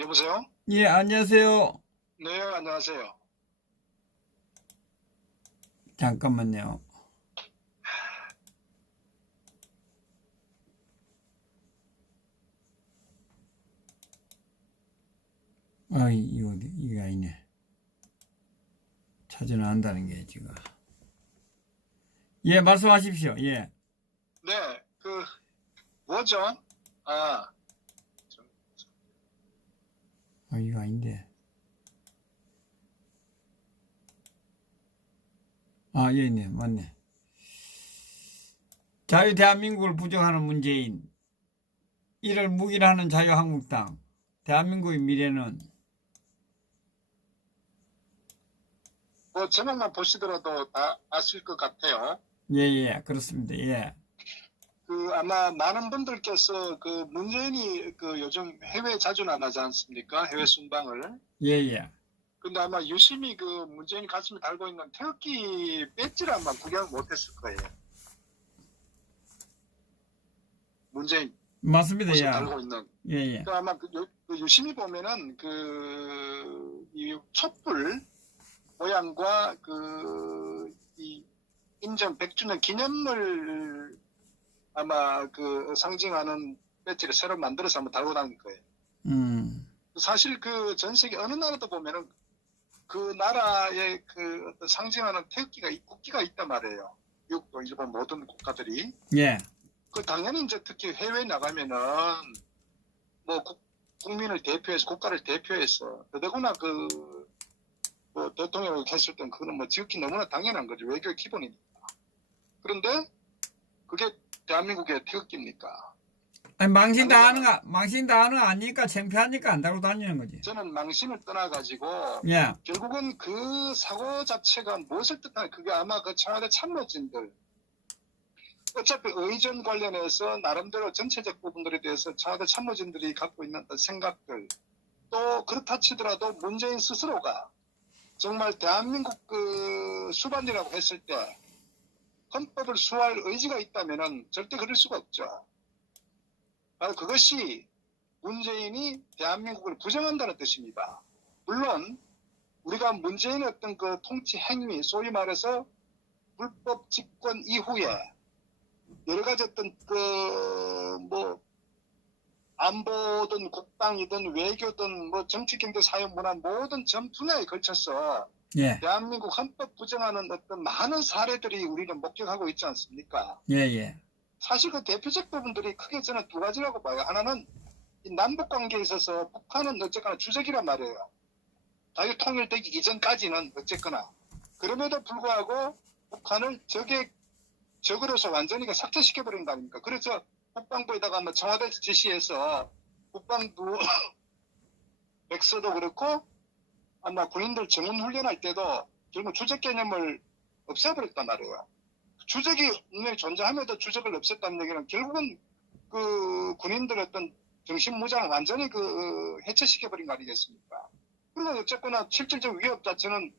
여보세요? 예, 안녕하세요. 네, 안녕하세요. 잠깐만요. 이게 아니네. 찾아 나온다는 게, 지금. 예, 말씀하십시오. 예. 네, 뭐죠? 아, 이거 아닌데. 예, 네, 맞네. 자유 대한민국을 부정하는 문재인. 이를 묵인하는 자유한국당. 대한민국의 미래는, 제목만 보시더라도 다 아실 것 같아요. 예, 예, 그렇습니다. 예. 아마 많은 분들께서 문재인이 요즘 해외 자주 나가지 않습니까? 해외 순방을. 예, 예. 근데 아마 유심히 문재인이 가슴에 달고 있는 태극기 배지를 아마 구경 못했을 거예요. 문재인 맞습니다. 가슴에 예. 달고 있는. 예, 예. 아마 유심히 보면은 이 촛불 모양과 이 인전 100주년 기념물 아마 상징하는 배지를 새로 만들어서 한번 달고 다닐 거예요. 사실 전 세계 어느 나라도 보면은 그 나라의 어떤 상징하는 태극기가, 국기가 있단 말이에요. 미국도 일본 모든 국가들이. 예. 당연히 이제 특히 해외에 나가면은 뭐 국민을 대표해서, 국가를 대표해서, 더더구나 대통령을 했을 땐 그거는 뭐 지극히 너무나 당연한 거죠. 외교의 기본이니까. 그런데 그게 대한민국의 태극기입니까? 아니, 망신당하는 거 아니니까 창피하니까 안 달고 다니는 거지. 저는 망신을 떠나가지고, 예. 결국은 그 사고 자체가 무엇을 뜻하냐, 그게 아마 청와대 참모진들, 어차피 의전 관련해서 나름대로 전체적 부분들에 대해서 청와대 참모진들이 갖고 있는 어떤 생각들, 또 그렇다 치더라도 문재인 스스로가 정말 대한민국 수반이라고 했을 때 헌법을 수호할 의지가 있다면은 절대 그럴 수가 없죠. 바로 그것이 문재인이 대한민국을 부정한다는 뜻입니다. 물론 우리가 문재인의 어떤 통치 행위, 소위 말해서 불법 집권 이후에 여러 가지 어떤 안보든 국방이든 외교든 정치, 경제, 사회, 문화 모든 전 분야에 걸쳐서 예. 대한민국 헌법 부정하는 어떤 많은 사례들이 우리는 목격하고 있지 않습니까? 예, 예. 사실 대표적 부분들이 크게 저는 두 가지라고 봐요. 하나는 이 남북 관계에 있어서 북한은 어쨌거나 주적이란 말이에요. 자유 통일되기 이전까지는 어쨌거나. 그럼에도 불구하고 북한을 적으로서 완전히 삭제시켜버린 거 아닙니까? 그래서 국방부에다가 청와대 지시해서 국방부 백서도 그렇고 아마 군인들 정원 훈련할 때도 결국 주적 개념을 없애버렸단 말이에요. 주적이 분명히 존재함에도 주적을 없앴다는 얘기는 결국은 군인들의 어떤 정신무장을 완전히 해체시켜버린 거 아니겠습니까? 그리고 어쨌거나 실질적 위협 자체는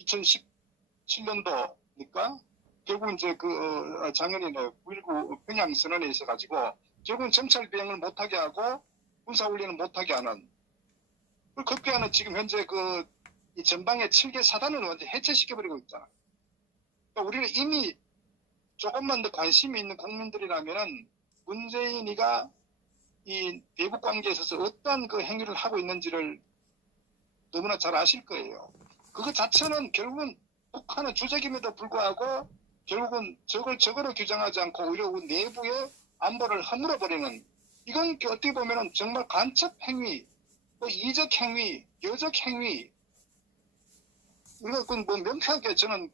2017년도니까 결국 이제 작년에 9.19 평양 선언에 있어가지고 결국은 정찰 비행을 못하게 하고 군사훈련을 못하게 하는 그 급기야는 지금 현재 이 전방의 7개 사단을 완전 해체시켜버리고 있잖아. 그러니까 우리는 이미 조금만 더 관심이 있는 국민들이라면은 문재인이가 이 대북 관계에 있어서 어떠한 행위를 하고 있는지를 너무나 잘 아실 거예요. 그거 자체는 결국은 북한의 주적임에도 불구하고 결국은 적으로 규정하지 않고 오히려 내부의 안보를 허물어버리는 이건 어떻게 보면은 정말 간첩 행위, 이적 행위, 여적 행위 이거 명쾌하게 저는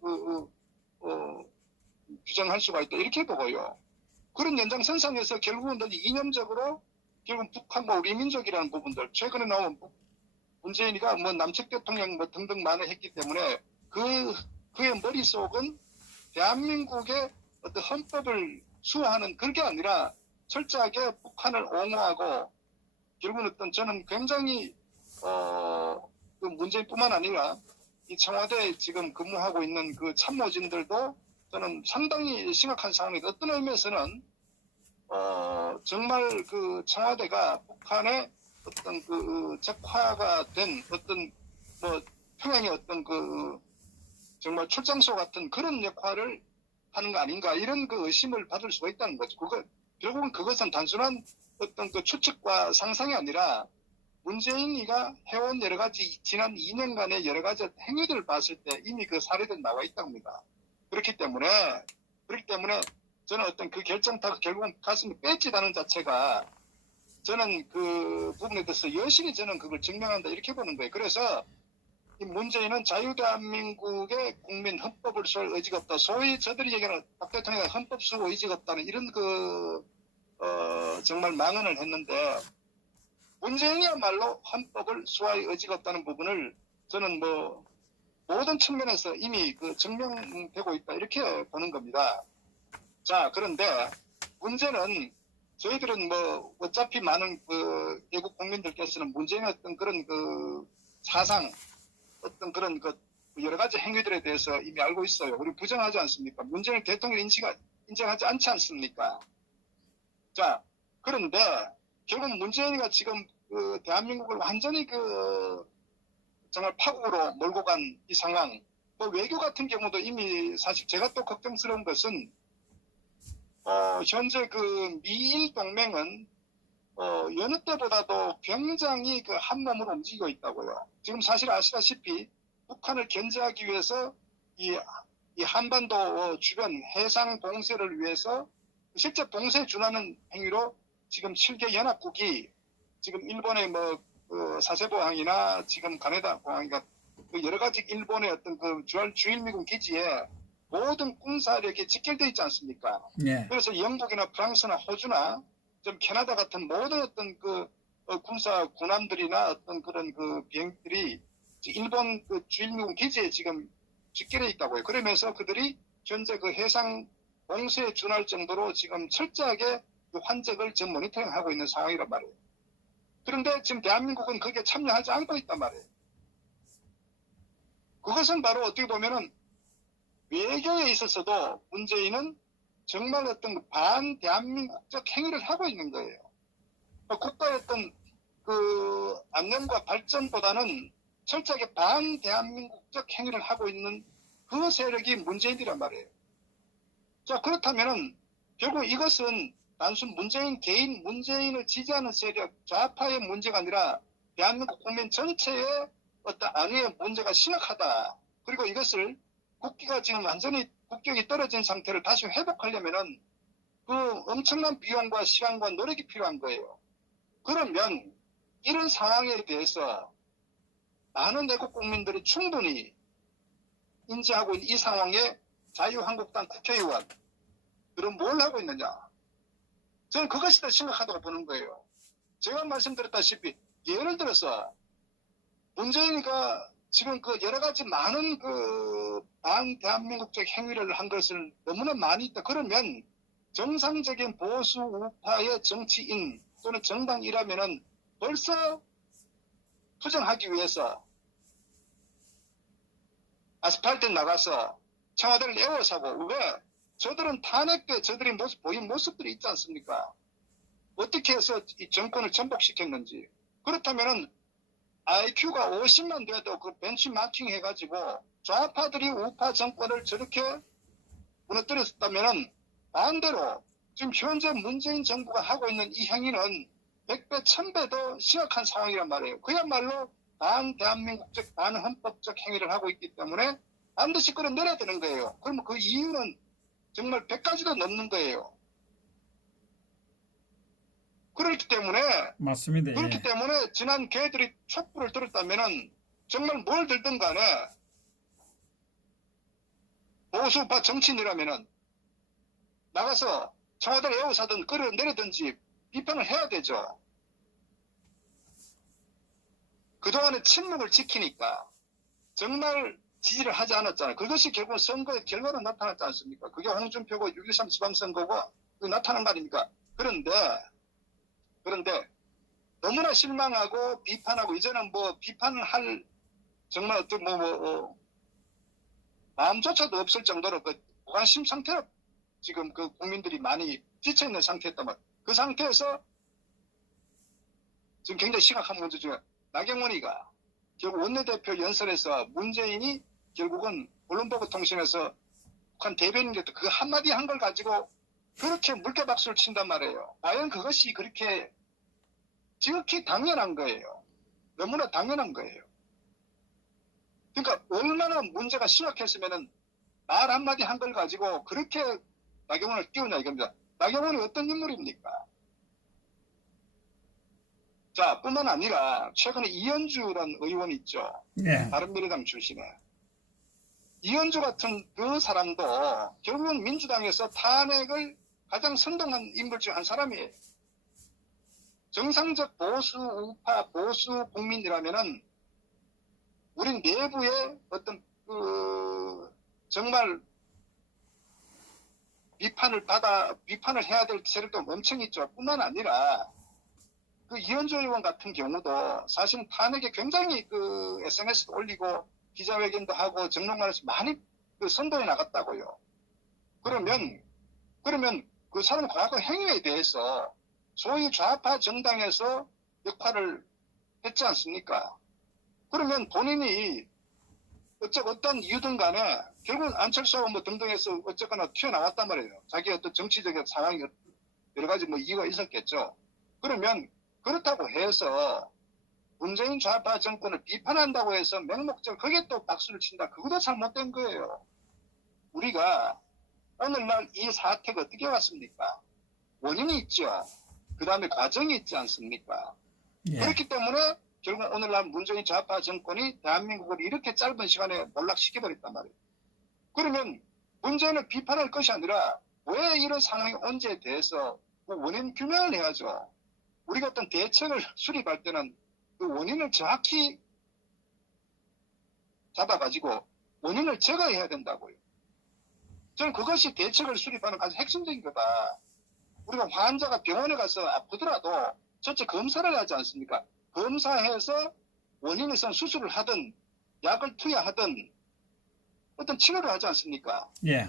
규정할 수가 있다 이렇게 보고요. 그런 연장선상에서 결국은 이념적으로 결국 북한과 우리 민족이라는 부분들 최근에 나온 문재인이가 남측 대통령 등등 많이 했기 때문에 그의 머릿속은 대한민국의 어떤 헌법을 수호하는 그게 아니라 철저하게 북한을 옹호하고 결국은 저는 굉장히 문재인뿐만 아니라 이 청와대에 지금 근무하고 있는 참모진들도 저는 상당히 심각한 상황이다. 어떤 의미에서는 정말 그 청와대가 북한의 어떤 그 적화가 된 어떤 뭐 평양의 어떤 그 정말 출장소 같은 그런 역할을 하는 거 아닌가 이런 그 의심을 받을 수가 있다는 거죠. 결국은 그것은 단순한 어떤 그 추측과 상상이 아니라 문재인이가 해온 여러 가지 지난 2년간의 여러 가지 행위들을 봤을 때 이미 그 사례들 나와 있답니다. 그렇기 때문에 저는 어떤 그 결정타가 결국은 가슴이 뺏지다는 자체가 저는 그 부분에 대해서 여실히 저는 그걸 증명한다 이렇게 보는 거예요. 그래서 이 문재인은 자유대한민국의 국민 헌법을 수할 의지가 없다. 소위 저들이 얘기하는 박 대통령이 헌법 수호 의지가 없다는 이런 정말 망언을 했는데 문재인이야말로 헌법을 수호할 의지가 없다는 부분을 저는 뭐 모든 측면에서 이미 그 증명되고 있다 이렇게 보는 겁니다. 자, 그런데 문제는 저희들은 뭐 어차피 많은 그 외국 국민들께서는 문재인의 어떤 그런 그 사상 어떤 그런 그 여러 가지 행위들에 대해서 이미 알고 있어요. 우리 부정하지 않습니까? 문재인 대통령 인정하지 않지 않습니까? 자, 그런데 결국 문재인이가 지금 그 대한민국을 완전히 그 정말 파국으로 몰고 간 이 상황, 뭐 외교 같은 경우도 이미 사실 제가 또 걱정스러운 것은 현재 그 미일 동맹은 여느 때보다도 굉장히 그 한 몸으로 움직이고 있다고요. 지금 사실 아시다시피 북한을 견제하기 위해서 이 한반도 주변 해상 봉쇄를 위해서 실제 봉쇄에 준하는 행위로 지금 7개 연합국이 지금 일본의 뭐 사세보항이나 지금 가네다 공항이가 그 여러 가지 일본의 어떤 그 주일미군 기지에 모든 군사력이 직결되어 있지 않습니까? 예. 그래서 영국이나 프랑스나 호주나 좀 캐나다 같은 모든 어떤 그 군사 군함들이나 어떤 그런 그 비행들이 일본 그 주일미군 기지에 지금 직결해 있다고요. 그러면서 그들이 현재 그 해상 봉쇄에 준할 정도로 지금 철저하게 그 환적을 지금 모니터링하고 있는 상황이란 말이에요. 그런데 지금 대한민국은 거기에 참여하지 않고 있단 말이에요. 그것은 바로 어떻게 보면은 외교에 있어서도 문재인은 정말 어떤 반대한민국적 행위를 하고 있는 거예요. 국가의 어떤 그 안녕과 발전보다는 철저하게 반대한민국적 행위를 하고 있는 그 세력이 문재인이란 말이에요. 자, 그렇다면은 결국 이것은 단순 문재인 개인, 문재인을 지지하는 세력, 좌파의 문제가 아니라 대한민국 국민 전체의 어떤 안위의 문제가 심각하다. 그리고 이것을 국기가 지금 완전히 국격이 떨어진 상태를 다시 회복하려면은 그 엄청난 비용과 시간과 노력이 필요한 거예요. 그러면 이런 상황에 대해서 많은 외국 국민들이 충분히 인지하고 있는 이 상황에 자유한국당 국회의원들은 뭘 하고 있느냐? 저는 그것이 더 심각하다고 보는 거예요. 제가 말씀드렸다시피 예를 들어서 문재인이가 지금 그 여러 가지 많은 그 반대한민국적 행위를 한 것을 너무나 많이 있다. 그러면 정상적인 보수 우파의 정치인 또는 정당이라면은 벌써 투쟁하기 위해서 아스팔트에 나가서 청와대를 에워싸고 왜? 저들은 탄핵 때 저들이 보인 모습들이 있지 않습니까? 어떻게 해서 이 정권을 전복시켰는지. 그렇다면은 IQ가 50만 돼도 그 벤치마킹 해가지고 좌파들이 우파 정권을 저렇게 무너뜨렸다면은 반대로 지금 현재 문재인 정부가 하고 있는 이 행위는 100배, 1000배 더 심각한 상황이란 말이에요. 그야말로 반대한민국적, 반헌법적 행위를 하고 있기 때문에 반드시 끌어내려야 되는 거예요. 그러면 그 이유는 정말 100가지도 넘는 거예요. 그렇기 때문에 맞습니다. 그렇기 예. 때문에 지난 걔들이 촛불을 들었다면은 정말 뭘 들든 간에 보수파 정치인이라면은 나가서 청와대를 에워싸든 끌어내리든지 비판을 해야 되죠. 그동안에 침묵을 지키니까 정말 지지를 하지 않았잖아요. 그것이 결국 선거의 결과로 나타났지 않습니까? 그게 홍준표고 6.13 지방선거고 나타난 거 아닙니까? 그런데 너무나 실망하고 비판하고 이제는 뭐 비판을 할 정말 어떤 마음조차도 없을 정도로 그 무관심 상태로 지금 그 국민들이 많이 지쳐있는 상태였단 말이에요. 그 상태에서 지금 굉장히 심각한 문제 중에 나경원이가 결국 원내대표 연설에서 문재인이 결국은 블룸버그 통신에서 북한 대변인한테 그 한마디 한 걸 가지고 그렇게 물개박수를 친단 말이에요. 과연 그것이 그렇게 지극히 당연한 거예요. 너무나 당연한 거예요. 그러니까 얼마나 문제가 심각했으면은 말 한마디 한 걸 가지고 그렇게 나경원을 띄우냐 이겁니다. 나경원이 어떤 인물입니까? 자, 뿐만 아니라 최근에 이현주라는 의원이 있죠. 예. 바른미래당 출신의. 이현주 같은 그 사람도 결국은 민주당에서 탄핵을 가장 선동한 인물 중 한 사람이에요. 정상적 보수 우파 보수 국민이라면은 우리 내부에 어떤 정말 비판을 해야 될 세력도 엄청 있죠. 뿐만 아니라 그 이현주 의원 같은 경우도 사실은 탄핵에 굉장히 그 SNS도 올리고 기자회견도 하고 정론관에서 많이 그 선도해 나갔다고요. 그러면 그 사람 과거 행위에 대해서 소위 좌파 정당에서 역할을 했지 않습니까? 그러면 본인이 어떤 이유든 간에 결국은 안철수하고 뭐 등등해서 어쨌거나 튀어나왔단 말이에요. 자기 어떤 정치적인 상황이 여러 가지 뭐 이유가 있었겠죠. 그러면 그렇다고 해서 문재인 좌파 정권을 비판한다고 해서 맹목적으로 거기에 또 박수를 친다. 그것도 잘못된 거예요. 우리가 오늘날 이 사태가 어떻게 왔습니까? 원인이 있죠. 그 다음에 과정이 있지 않습니까? 예. 그렇기 때문에 결국 오늘날 문재인 좌파 정권이 대한민국을 이렇게 짧은 시간에 몰락시켜버렸단 말이에요. 그러면 문재인을 비판할 것이 아니라 왜 이런 상황이 온지에 대해서 그 원인 규명을 해야죠. 우리가 어떤 대책을 수립할 때는 그 원인을 정확히 잡아가지고 원인을 제거해야 된다고요. 저는 그것이 대책을 수립하는 가장 핵심적인 거다. 우리가 환자가 병원에 가서 아프더라도 첫째 검사를 하지 않습니까? 검사해서 원인에 선 수술을 하든 약을 투여하든 어떤 치료를 하지 않습니까? 예.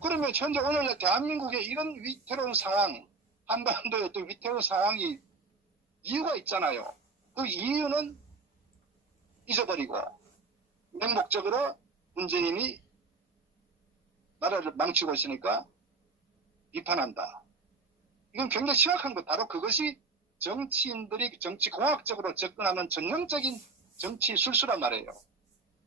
그러면 현재 오늘 대한민국의 이런 위태로운 상황, 한반도의 어떤 위태로운 상황이 이유가 있잖아요. 그 이유는 잊어버리고 맹목적으로 문재인이 나라를 망치고 있으니까 비판한다. 이건 굉장히 심각한 것. 바로 그것이 정치인들이 정치공학적으로 접근하는 전형적인 정치 술수란 말이에요.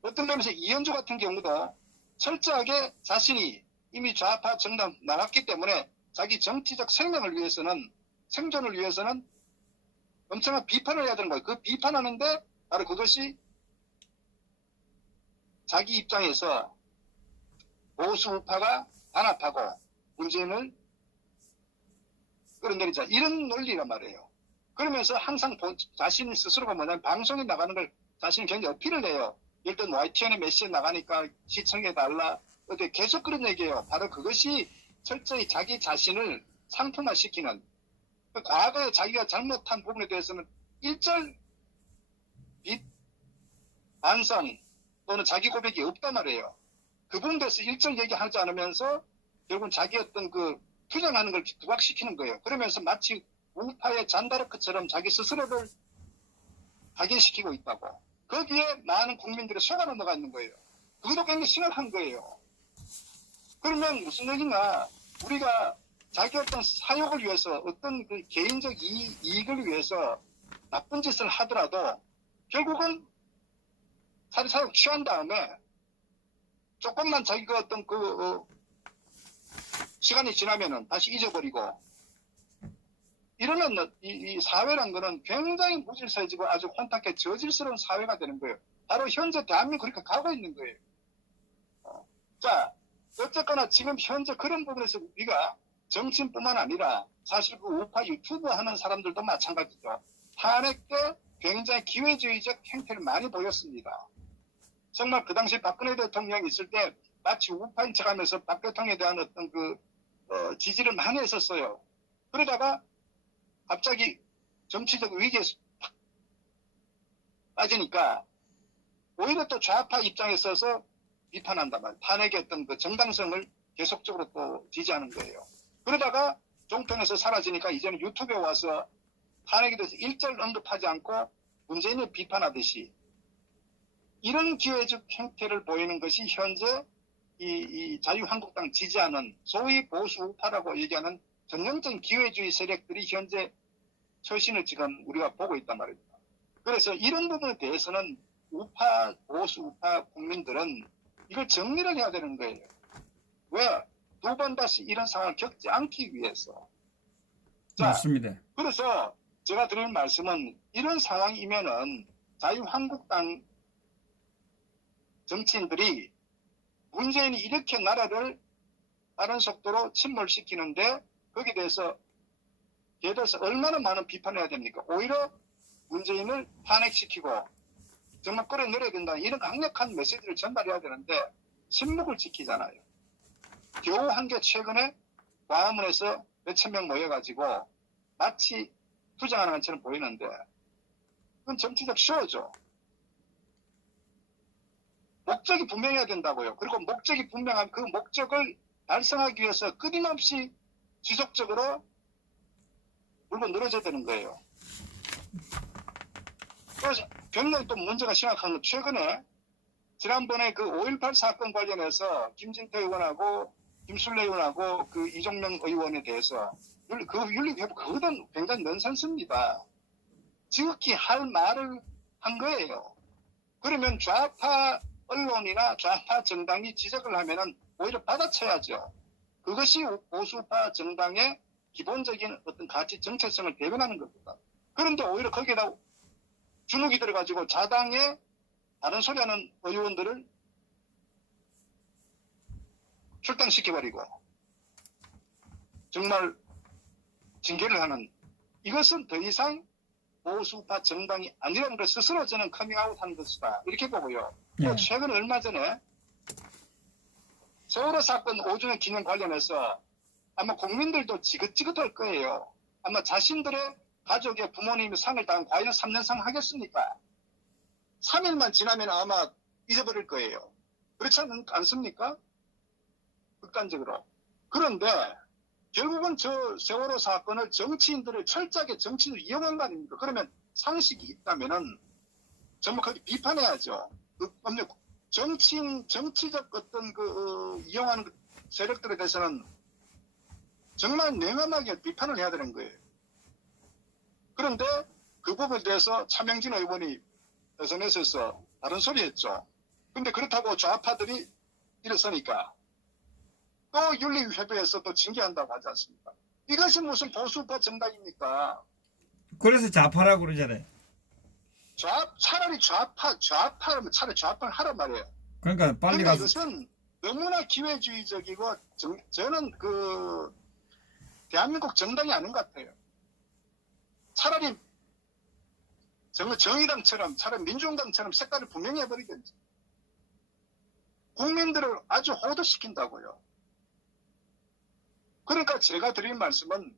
어떤 면에서 이현주 같은 경우도 철저하게 자신이 이미 좌파 정당 나왔기 때문에 자기 정치적 생명을 위해서는, 생존을 위해서는 엄청난 비판을 해야 되는 거예요. 그 비판하는데 바로 그것이 자기 입장에서 보수 우파가 단합하고 문재인을 끌어내리자, 이런 논리란 말이에요. 그러면서 항상 자신 스스로가 뭐냐면 방송에 나가는 걸 자신이 굉장히 어필을 해요. 일단 YTN에 메시지 나가니까 시청해달라. 어때 계속 그런 얘기예요. 바로 그것이 철저히 자기 자신을 상품화시키는, 과거에 자기가 잘못한 부분에 대해서는 일절 반성 또는 자기 고백이 없단 말이에요. 그 부분에 대해서 일절 얘기하지 않으면서 결국은 자기 어떤 그 투쟁하는 걸 부각시키는 거예요. 그러면서 마치 우파의 잔다르크처럼 자기 스스로를 각인시키고 있다고. 거기에 많은 국민들이 속아 넘어가 있는 거예요. 그것도 굉장히 심각한 거예요. 그러면 무슨 얘기냐, 우리가 자기 어떤 사욕을 위해서, 어떤 그 개인적 이익을 위해서 나쁜 짓을 하더라도 결국은 사욕 취한 다음에 조금만 자기가 어떤 시간이 지나면은 다시 잊어버리고 이러면 이 사회란 거는 굉장히 무질서해지고 아주 혼탁해 저질스러운 사회가 되는 거예요. 바로 현재 대한민국 그렇게 가고 있는 거예요. 자, 어쨌거나 지금 현재 그런 부분에서 우리가 정치인뿐만 아니라 사실 그 우파 유튜브 하는 사람들도 마찬가지죠. 탄핵 때 굉장히 기회주의적 행태를 많이 보였습니다. 정말 그 당시 박근혜 대통령이 있을 때 마치 우파인 척하면서 박 대통령에 대한 어떤 지지를 많이 했었어요. 그러다가 갑자기 정치적 위기에 빠지니까 오히려 또 좌파 입장에 서서 비판한단 말이에요. 탄핵의 어떤 그 정당성을 계속적으로 또 지지하는 거예요. 그러다가 종편에서 사라지니까 이제는 유튜브에 와서 탄핵에 대해서 일절 언급하지 않고 문재인을 비판하듯이 이런 기회적 행태를 보이는 것이 현재 이 자유한국당 지지하는 소위 보수 우파라고 얘기하는 전형적인 기회주의 세력들이 현재 처신을 지금 우리가 보고 있단 말입니다. 그래서 이런 부분에 대해서는 보수 우파 국민들은 이걸 정리를 해야 되는 거예요. 왜? 두 번 다시 이런 상황을 겪지 않기 위해서. 자, 맞습니다. 그래서 제가 드리는 말씀은 이런 상황이면은 자유한국당 정치인들이 문재인이 이렇게 나라를 빠른 속도로 침몰시키는데 거기에 대해서 얼마나 많은 비판을 해야 됩니까? 오히려 문재인을 탄핵시키고 정말 끌어내려야 된다. 이런 강력한 메시지를 전달해야 되는데 침묵을 지키잖아요. 겨우 한 게 최근에 광화문에서 몇천 명 모여가지고 마치 투쟁하는 것처럼 보이는데 그건 정치적 쇼죠. 목적이 분명해야 된다고요. 그리고 목적이 분명한 그 목적을 달성하기 위해서 끊임없이 지속적으로 물고 늘어져야 되는 거예요. 그래서 굉장히 또 문제가 심각한 건 최근에 지난번에 그 5.18 사건 관련해서 김진태 의원하고 김술래 의원하고 그 이종명 의원에 대해서 그 윤리회복 그거는 굉장히 넌센스입니다. 지극히 할 말을 한 거예요. 그러면 좌파 언론이나 좌파 정당이 지적을 하면은 오히려 받아쳐야죠. 그것이 보수파 정당의 기본적인 어떤 가치 정체성을 대변하는 겁니다. 그런데 오히려 거기에다 주눅이 들어가지고 자당의 다른 소리하는 의원들을 출당시켜버리고 정말 징계를 하는 이것은 더 이상 보수파 정당이 아니라는 걸 스스로 저는 커밍아웃 한 것이다. 이렇게 보고요. 또 최근 얼마 전에 세월호 사건 5주년 기념 관련해서 아마 국민들도 지긋지긋할 거예요. 아마 자신들의 가족의 부모님이 상을 당한 과연 3년상 하겠습니까? 3일만 지나면 아마 잊어버릴 거예요. 그렇지 않습니까? 극단적으로. 그런데 결국은 저 세월호 사건을 정치인들을 철저하게 정치인을 이용한 거 아닙니까? 그러면 상식이 있다면은 정말 거기 비판해야죠. 정치적 어떤 이용하는 세력들에 대해서는 정말 냉엄하게 비판을 해야 되는 거예요. 그런데 그 부분에 대해서 차명진 의원이 SNS에서 다른 소리 했죠. 근데 그렇다고 좌파들이 일어서니까 또 윤리회부에서 또 징계한다고 하지 않습니까? 이것이 무슨 보수파 정당입니까? 그래서 좌파라고 그러잖아요. 차라리 좌파라면 차라리 좌파를 하란 말이에요. 그러니까 빨리 가서. 이것은 너무나 기회주의적이고 저는 대한민국 정당이 아닌 것 같아요. 차라리 정의당처럼 차라리 민중당처럼 색깔을 분명히 해버리든지 국민들을 아주 호도시킨다고요. 그러니까 제가 드리는 말씀은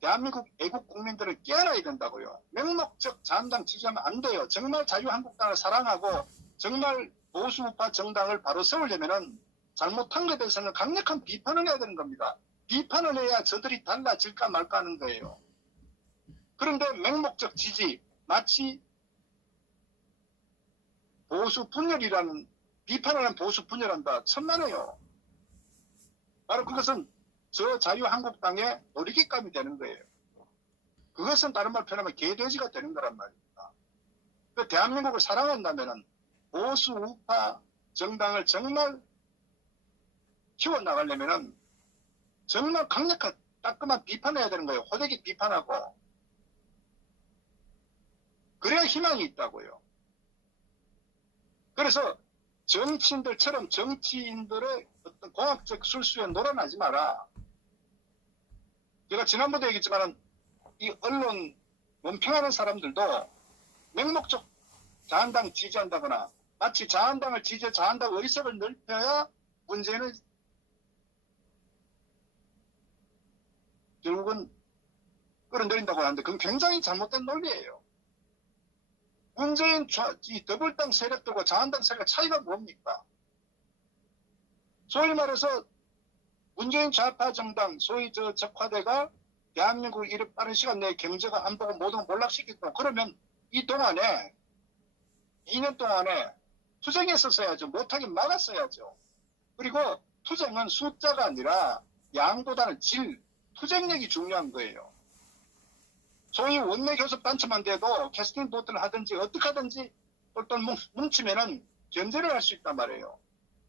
대한민국 애국 국민들을 깨어나야 된다고요. 맹목적 자한당 지지하면 안 돼요. 정말 자유한국당을 사랑하고 정말 보수우파 정당을 바로 세우려면은 잘못한 것에 대해서는 강력한 비판을 해야 되는 겁니다. 비판을 해야 저들이 달라질까 말까 하는 거예요. 그런데 맹목적 지지, 마치 보수 분열이라는 비판을 하는 보수 분열한다. 천만에요. 바로 그것은 저 자유한국당의 놀이기감이 되는 거예요. 그것은 다른 말 표현하면 개돼지가 되는 거란 말입니다. 그 대한민국을 사랑한다면은 보수 우파 정당을 정말 키워나가려면은 정말 강력한 따끔한 비판해야 되는 거예요. 호되게 비판하고. 그래야 희망이 있다고요. 그래서 정치인들처럼 정치인들의 어떤 공학적 술수에 놀아나지 마라. 제가 지난번에 얘기했지만 이 언론 논평하는 사람들도 맹목적 자한당 지지한다거나 마치 자한당을 지지해 자한당 의석을 넓혀야 문제는 결국은 끌어내린다고 하는데 그건 굉장히 잘못된 논리예요. 문재인 이 더불당 세력들과 자한당 세력 차이가 뭡니까? 소위 말해서 문재인 좌파 정당, 소위 적화대가 대한민국 이렇게 빠른 시간 내에 경제가 안보고 모든 걸 몰락시켰고 그러면 이 동안에 2년 동안에 투쟁했었어야죠. 못하게 막았어야죠. 그리고 투쟁은 숫자가 아니라 양보다는 질, 투쟁력이 중요한 거예요. 소위 원내 교섭단체만 돼도 캐스팅 보트를 하든지 어떻게 하든지 똘똘 뭉치면은 견제를 할 수 있단 말이에요.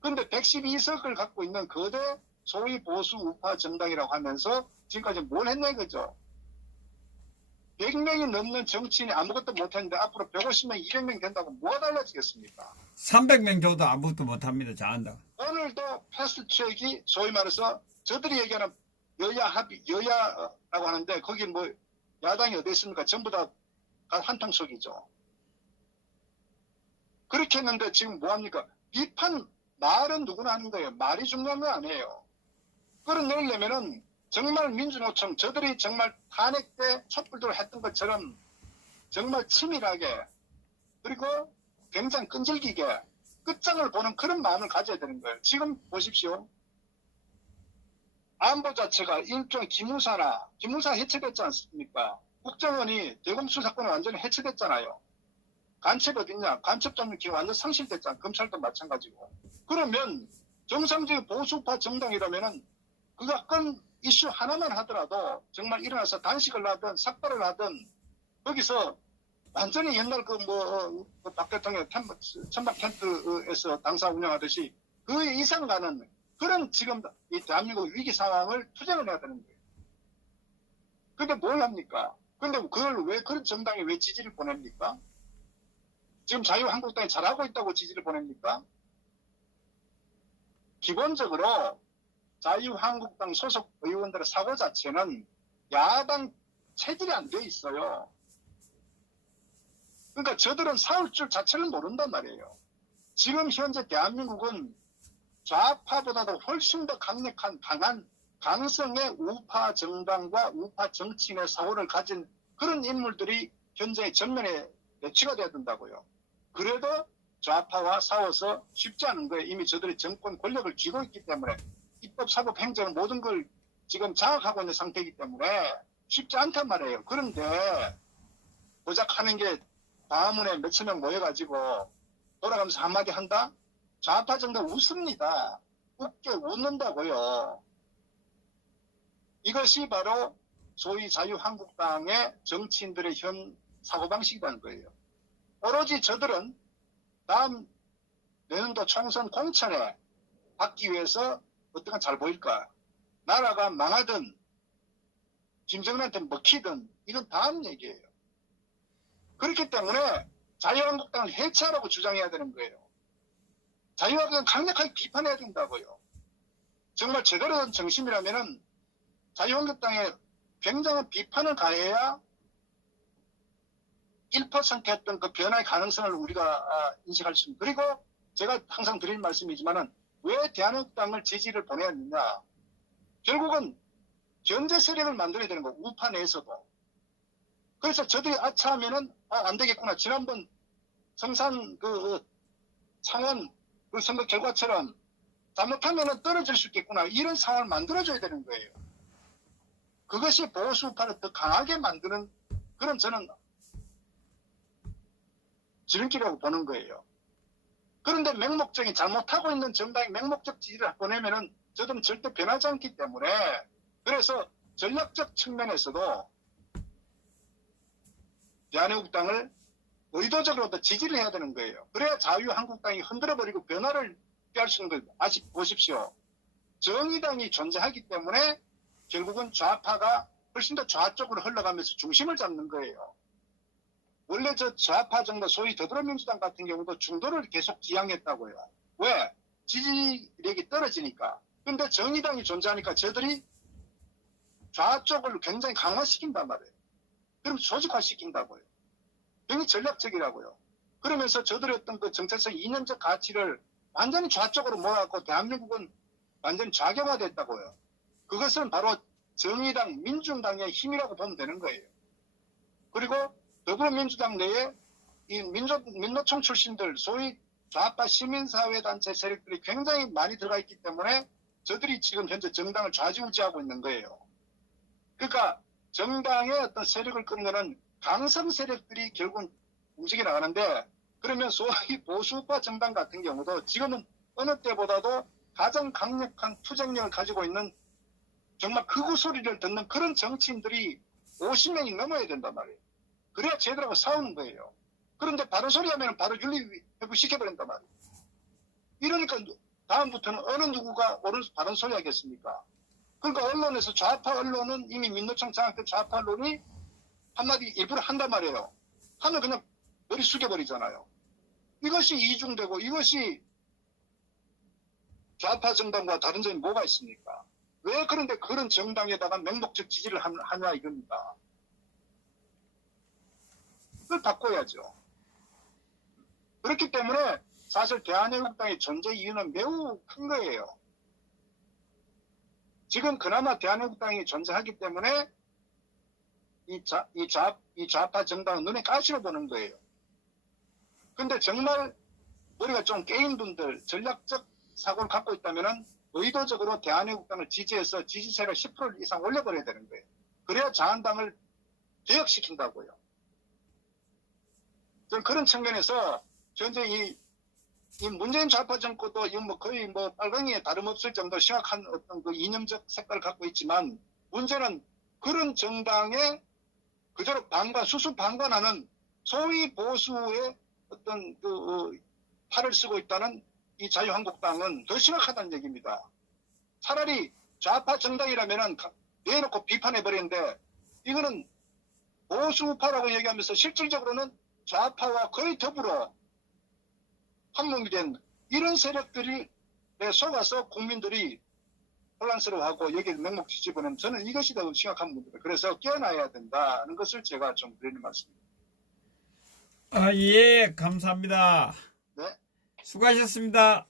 그런데 112석을 갖고 있는 거대 소위 보수 우파 정당이라고 하면서 지금까지 뭘 했냐 이거죠. 100명이 넘는 정치인이 아무것도 못했는데 앞으로 150명, 200명 된다고 뭐가 달라지겠습니까? 300명 줘도 아무것도 못합니다. 잘한다. 오늘도 패스트트랙이 소위 말해서 저들이 얘기하는 여야 합의, 여야라고 하는데 거기 뭐 야당이 어디 있습니까? 전부 다 한통속이죠. 그렇게 했는데 지금 뭐합니까? 비판, 말은 누구나 하는 거예요. 말이 중요한 거 아니에요. 끌어내려면은 정말 민주노총, 저들이 정말 탄핵 때 촛불들을 했던 것처럼 정말 치밀하게 그리고 굉장히 끈질기게 끝장을 보는 그런 마음을 가져야 되는 거예요. 지금 보십시오. 안보 자체가 일종의 기무사 해체됐지 않습니까? 국정원이 대공수 사건이 완전히 해체됐잖아요. 간첩 어딨냐? 간첩 잡는 기회 완전 상실됐잖아. 검찰도 마찬가지고. 그러면 정상적인 보수파 정당이라면은 그 사건 이슈 하나만 하더라도 정말 일어나서 단식을 하든 삭발을 하든 거기서 완전히 옛날 박 대통령 천막 텐트에서 당사 운영하듯이 그 이상 가는 그런 지금 이 대한민국 위기 상황을 투쟁을 해야 되는 거예요. 근데 뭘 합니까? 근데 그걸 왜 그런 정당이 왜 지지를 보냅니까? 지금 자유한국당이 잘하고 있다고 지지를 보냅니까? 기본적으로 자유한국당 소속 의원들의 사고 자체는 야당 체질이 안 돼 있어요. 그러니까 저들은 싸울 줄 자체를 모른단 말이에요. 지금 현재 대한민국은 좌파보다도 훨씬 더 강력한 강한 강성의 우파 정당과 우파 정치인의 사고를 가진 그런 인물들이 현재 전면에 배치가 돼야 된다고요. 그래도 좌파와 싸워서 쉽지 않은 거예요. 이미 저들이 정권 권력을 쥐고 있기 때문에 입법, 사법, 행정 모든 걸 지금 장악하고 있는 상태이기 때문에 쉽지 않단 말이에요. 그런데 고작 하는 게 다음번에 몇천 명 모여가지고 돌아가면서 한마디 한다? 좌파 정도 웃습니다. 웃는다고요. 이것이 바로 소위 자유한국당의 정치인들의 현 사고방식이라는 거예요. 오로지 저들은 다음 내년도 총선 공천에 받기 위해서 어떻게 잘 보일까? 나라가 망하든 김정은한테 먹히든 이건 다음 얘기예요. 그렇기 때문에 자유한국당을 해체하라고 주장해야 되는 거예요. 자유한국당 강력하게 비판해야 된다고요. 정말 제대로 된 정신이라면은 자유한국당에 굉장한 비판을 가해야 1% 했던 그 변화의 가능성을 우리가 인식할 수 있습니다. 그리고 제가 항상 드릴 말씀이지만은 왜 대한민국당을 지지를 보내야 하느냐. 결국은 견제 세력을 만들어야 되는 거 우파 내에서도. 그래서 저들이 아차하면은 안 되겠구나. 지난번 성산 창원 그 선거 결과처럼 잘못하면은 떨어질 수 있겠구나. 이런 상황을 만들어줘야 되는 거예요. 그것이 보수우파를 더 강하게 만드는 그런 저는 지름길이라고 보는 거예요. 그런데 맹목적인 잘못하고 있는 정당이 맹목적 지지를 보내면은 저들은 절대 변하지 않기 때문에 그래서 전략적 측면에서도 대한민국당을 의도적으로 더 지지를 해야 되는 거예요. 그래야 자유한국당이 흔들어버리고 변화를 피할 수 있는 걸 아직 보십시오. 정의당이 존재하기 때문에 결국은 좌파가 훨씬 더 좌쪽으로 흘러가면서 중심을 잡는 거예요. 원래 저 좌파 정도 소위 더불어민주당 같은 경우도 중도를 계속 지향했다고요. 왜? 지지력이 떨어지니까. 근데 정의당이 존재하니까 저들이 좌쪽을 굉장히 강화시킨단 말이에요. 그럼 조직화시킨다고요. 굉장히 전략적이라고요. 그러면서 저들의 어떤 그 정체성 이념적 가치를 완전히 좌쪽으로 몰아갖고 대한민국은 완전히 좌경화됐다고요. 그것은 바로 정의당, 민중당의 힘이라고 보면 되는 거예요. 그리고 더불어민주당 내에 이 민노총 출신들, 소위 좌파 시민사회단체 세력들이 굉장히 많이 들어가 있기 때문에 저들이 지금 현재 정당을 좌지우지하고 있는 거예요. 그러니까 정당의 어떤 세력을 끌어내는 강성 세력들이 결국은 움직여 나가는데, 그러면 소위 보수파 정당 같은 경우도 지금은 어느 때보다도 가장 강력한 투쟁력을 가지고 있는 정말 극우 소리를 듣는 그런 정치인들이 50명이 넘어야 된단 말이에요. 그래야 제대로 싸우는 거예요. 그런데 바른 소리 하면 바로 윤리회부시켜버린단 말이에요. 이러니까 다음부터는 어느 누구가 옳은 바른 소리 하겠습니까? 그러니까 언론에서 좌파 언론은 이미 민노총 장악된 좌파 언론이 한마디 일부러 한단 말이에요. 하면 그냥 머리 숙여버리잖아요. 이것이 이중되고 이것이 좌파 정당과 다른 점이 뭐가 있습니까? 왜 그런데 그런 정당에다가 맹목적 지지를 하냐 이겁니다. 그걸 바꿔야죠. 그렇기 때문에 사실 대한민국당의 존재 이유는 매우 큰 거예요. 지금 그나마 대한민국당이 존재하기 때문에 이 좌파 정당은 눈에 가시로 보는 거예요. 근데 정말 우리가 좀 깨인 분들, 전략적 사고를 갖고 있다면은 의도적으로 대한민국당을 지지해서 지지세를 10% 이상 올려버려야 되는 거예요. 그래야 자한당을 개혁시킨다고요. 저는 그런 측면에서 현재 이 문재인 좌파 정권도 거의 빨강이에 다름없을 정도로 심각한 어떤 그 이념적 색깔을 갖고 있지만, 문제는 그런 정당에 그대로 수수방관하는 소위 보수의 어떤 팔을 쓰고 있다는 이 자유한국당은 더 심각하다는 얘기입니다. 차라리 좌파 정당이라면은 내놓고 비판해버리는데, 이거는 보수파라고 얘기하면서 실질적으로는 좌파와 거의 더불어 한몸이 된 이런 세력들이 속아서 국민들이 혼란스러워하고 여기에 맹목 뒤집어내는, 저는 이것이 더 심각한 문제입니다. 그래서 깨어나야 된다는 것을 제가 좀 드리는 말씀입니다. 예, 감사합니다. 네. 수고하셨습니다.